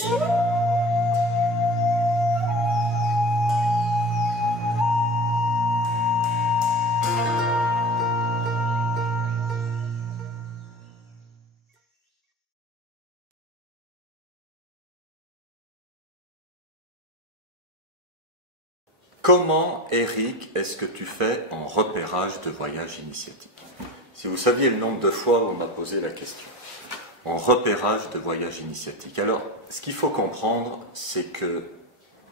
Comment, Eric, est-ce que tu fais en repérage de voyage initiatique? Si vous saviez le nombre de fois où on m'a posé la question. En repérage de voyage initiatique. Alors, ce qu'il faut comprendre, c'est que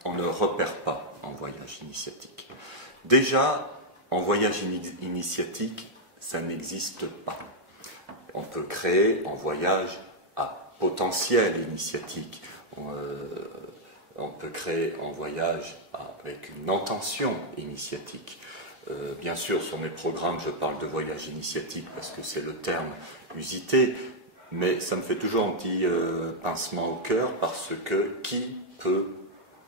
on ne repère pas en voyage initiatique. Déjà, en voyage initiatique, ça n'existe pas. On peut créer en voyage à potentiel initiatique. On peut créer en voyage avec une intention initiatique. Bien sûr, sur mes programmes, je parle de voyage initiatique parce que c'est le terme usité, mais ça me fait toujours un petit pincement au cœur parce que qui peut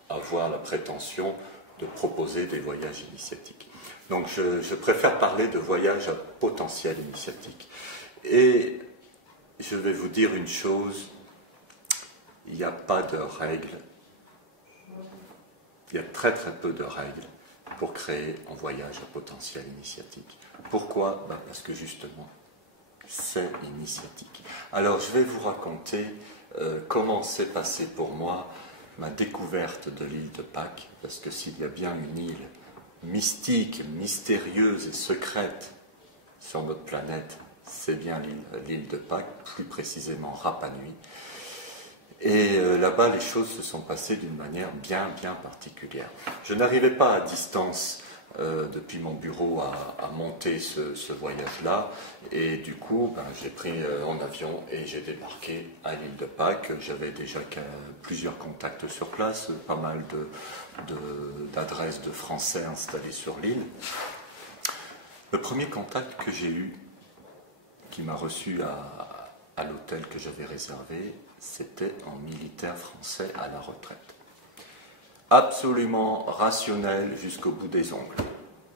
avoir la prétention de proposer des voyages initiatiques? Donc je préfère parler de voyage à potentiel initiatique. Et je vais vous dire une chose, il n'y a pas de règles. Il y a très très peu de règles pour créer un voyage à potentiel initiatique. Pourquoi? Parce que justement, c'est initiatique. Alors je vais vous raconter comment s'est passé pour moi ma découverte de l'île de Pâques, parce que s'il y a bien une île mystique, mystérieuse et secrète sur notre planète, c'est bien l'île de Pâques, plus précisément Rapa Nui. Et là-bas, les choses se sont passées d'une manière bien particulière. Je n'arrivais pas à distance depuis mon bureau à monter ce voyage-là, et du coup, j'ai pris un avion et j'ai débarqué à l'île de Pâques. J'avais déjà plusieurs contacts sur place, pas mal d'adresses de Français installés sur l'île. Le premier contact que j'ai eu, qui m'a reçu à l'hôtel que j'avais réservé, c'était un militaire français à la retraite. Absolument rationnel jusqu'au bout des ongles.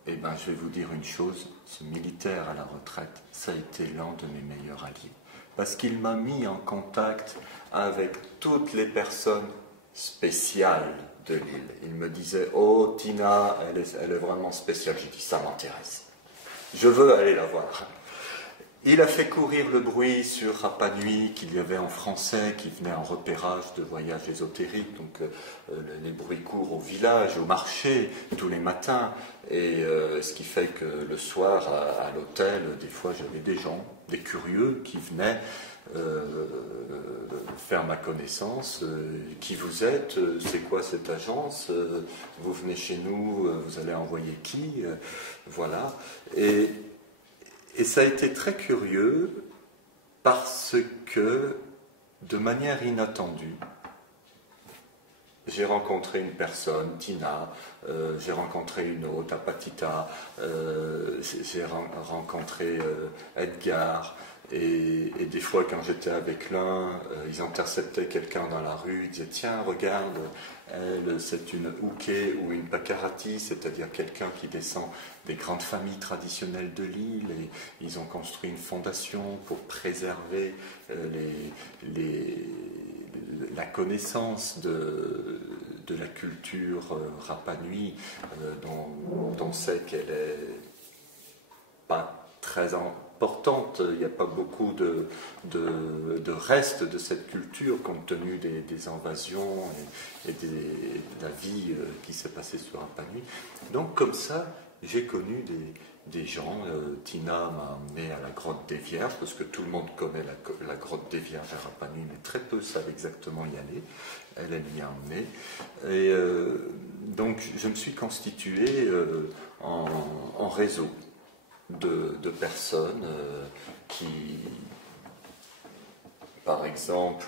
Eh bien, je vais vous dire une chose, ce militaire à la retraite, ça a été l'un de mes meilleurs alliés. Parce qu'il m'a mis en contact avec toutes les personnes spéciales de l'île. Il me disait, oh Tina, elle est vraiment spéciale. J'ai dit, ça m'intéresse. Je veux aller la voir. Il a fait courir le bruit sur Rapa Nui qu'il y avait en français qui venait en repérage de voyages ésotériques. Donc les bruits courent au village, au marché, tous les matins. Et ce qui fait que le soir, à l'hôtel, des fois j'avais des gens, des curieux qui venaient faire ma connaissance. Qui vous êtes? C'est quoi cette agence? Vous venez chez nous? Vous allez envoyer qui? Voilà. Et ça a été très curieux parce que, de manière inattendue, j'ai rencontré une personne, Tina, j'ai rencontré une autre, Apatita, j'ai rencontré Edgar, et des fois quand j'étais avec l'un, ils interceptaient quelqu'un dans la rue, ils disaient « Tiens, regarde, elle, c'est une Uke ou une Pakarati, c'est-à-dire quelqu'un qui descend des grandes familles traditionnelles de l'île, et ils ont construit une fondation pour préserver la connaissance de la culture Rapa Nui, dont on sait qu'elle est pas très importante. Il n'y a pas beaucoup de restes de cette culture compte tenu des invasions et de la vie qui s'est passée sur Rapa Nui. Donc comme ça, j'ai connu des gens. Tina m'a amené à la grotte des Vierges, parce que tout le monde connaît la grotte des Vierges à Rapa Nui, mais très peu savent exactement y aller. Elle m'y a amené. Et donc je me suis constitué en réseau de personnes qui, par exemple,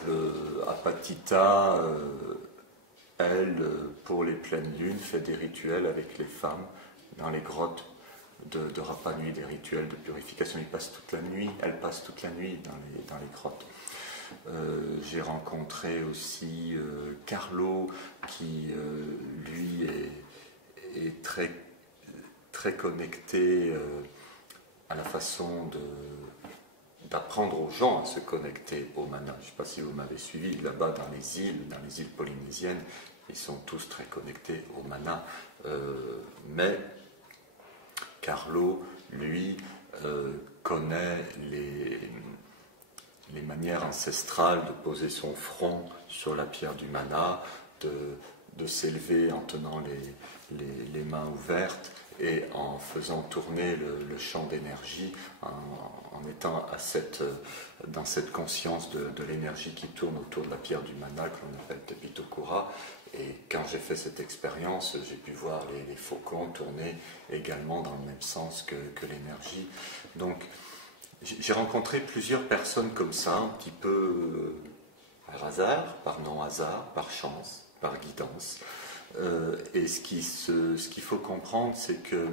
Apatita, elle, pour les pleines lunes, fait des rituels avec les femmes dans les grottes de Rapa Nui, des rituels de purification. Elle passe toute la nuit dans les grottes. J'ai rencontré aussi Carlo, qui lui est très connecté à la façon d'apprendre aux gens à se connecter au mana. Je ne sais pas si vous m'avez suivi, là-bas dans les îles polynésiennes, ils sont tous très connectés au mana. Mais Carlo, lui, connaît les manières ancestrales de poser son front sur la pierre du mana, de s'élever en tenant les mains ouvertes et en faisant tourner le champ d'énergie, en étant dans cette conscience de l'énergie qui tourne autour de la pierre du mana que l'on appelle Tepitokura. Et quand j'ai fait cette expérience, j'ai pu voir les faucons tourner également dans le même sens que l'énergie. Donc j'ai rencontré plusieurs personnes comme ça, un petit peu par hasard, par non-hasard, par chance, par guidance. Et ce qu'il faut comprendre, c'est que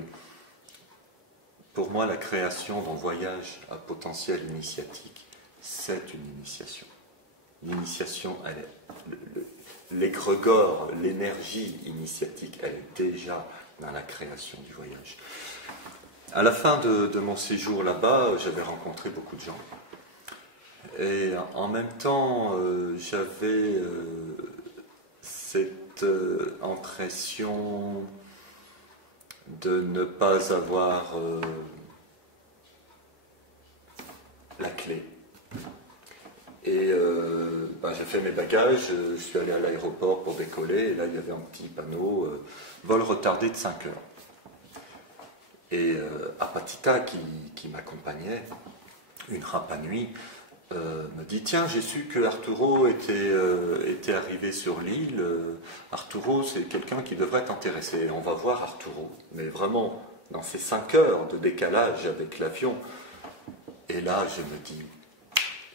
pour moi, la création d'un voyage à potentiel initiatique, c'est une initiation. L'initiation, l'égrégore, l'énergie initiatique, elle est déjà dans la création du voyage. À la fin de mon séjour là-bas, j'avais rencontré beaucoup de gens. Et en même temps, j'avais cette impression de ne pas avoir la clé. Et j'ai fait mes bagages, je suis allé à l'aéroport pour décoller, et là il y avait un petit panneau, vol retardé de 5 heures. Et Apatita, qui m'accompagnait, une Rapa Nui, me dit: tiens, j'ai su que Arturo était arrivé sur l'île. Arturo, c'est quelqu'un qui devrait t'intéresser. On va voir Arturo. Mais vraiment, dans ces 5 heures de décalage avec l'avion. Et là, je me dis,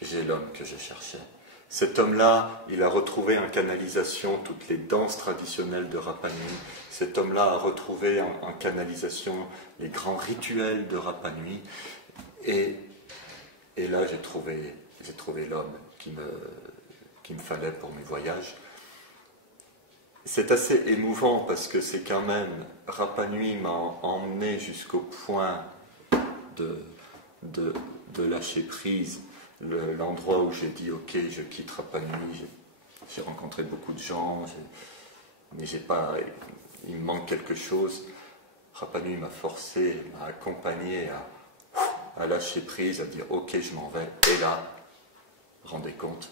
j'ai l'homme que je cherchais. Cet homme-là, il a retrouvé en canalisation toutes les danses traditionnelles de Rapa Nui. Cet homme-là a retrouvé en canalisation les grands rituels de Rapa Nui. Et là, j'ai trouvé l'homme qu'il me fallait pour mes voyages. C'est assez émouvant parce que c'est quand même, Rapa Nui m'a emmené jusqu'au point de lâcher prise, l'endroit où j'ai dit ok, je quitte Rapa Nui. J'ai rencontré beaucoup de gens, mais il me manque quelque chose. Rapa Nui m'a forcé, m'a accompagné à lâcher prise, à dire ok, je m'en vais. Et là, rendez compte,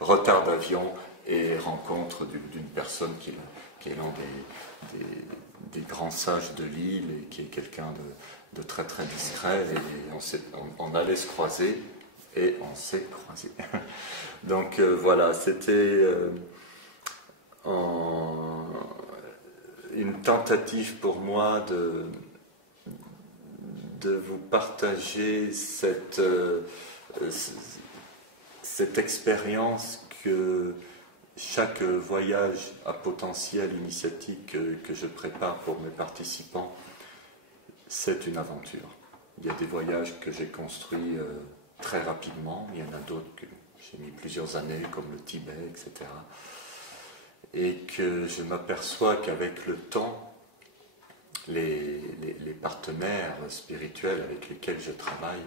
retard d'avion et rencontre d'une personne qui est l'un des grands sages de l'île et qui est quelqu'un de très très discret, et on allait se croiser et on s'est croisé. Donc voilà, c'était une tentative pour moi de vous partager cette expérience que chaque voyage à potentiel initiatique que je prépare pour mes participants, c'est une aventure. Il y a des voyages que j'ai construits très rapidement, il y en a d'autres que j'ai mis plusieurs années, comme le Tibet, etc. Et que je m'aperçois qu'avec le temps, les partenaires spirituels avec lesquels je travaille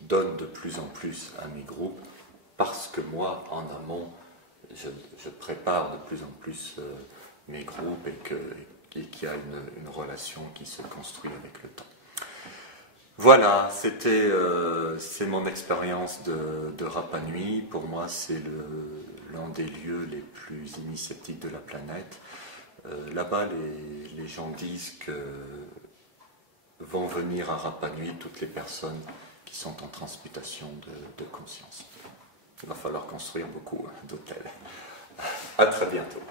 donnent de plus en plus à mes groupes, parce que moi, en amont, je prépare de plus en plus mes groupes et qu'il y a une relation qui se construit avec le temps. Voilà, c'est mon expérience de Rapa Nui. Pour moi, c'est l'un des lieux les plus initiatiques de la planète. Là-bas, les gens disent que vont venir à Rapa Nui toutes les personnes qui sont en transmutation de conscience. Il va falloir construire beaucoup d'hôtels. À très bientôt.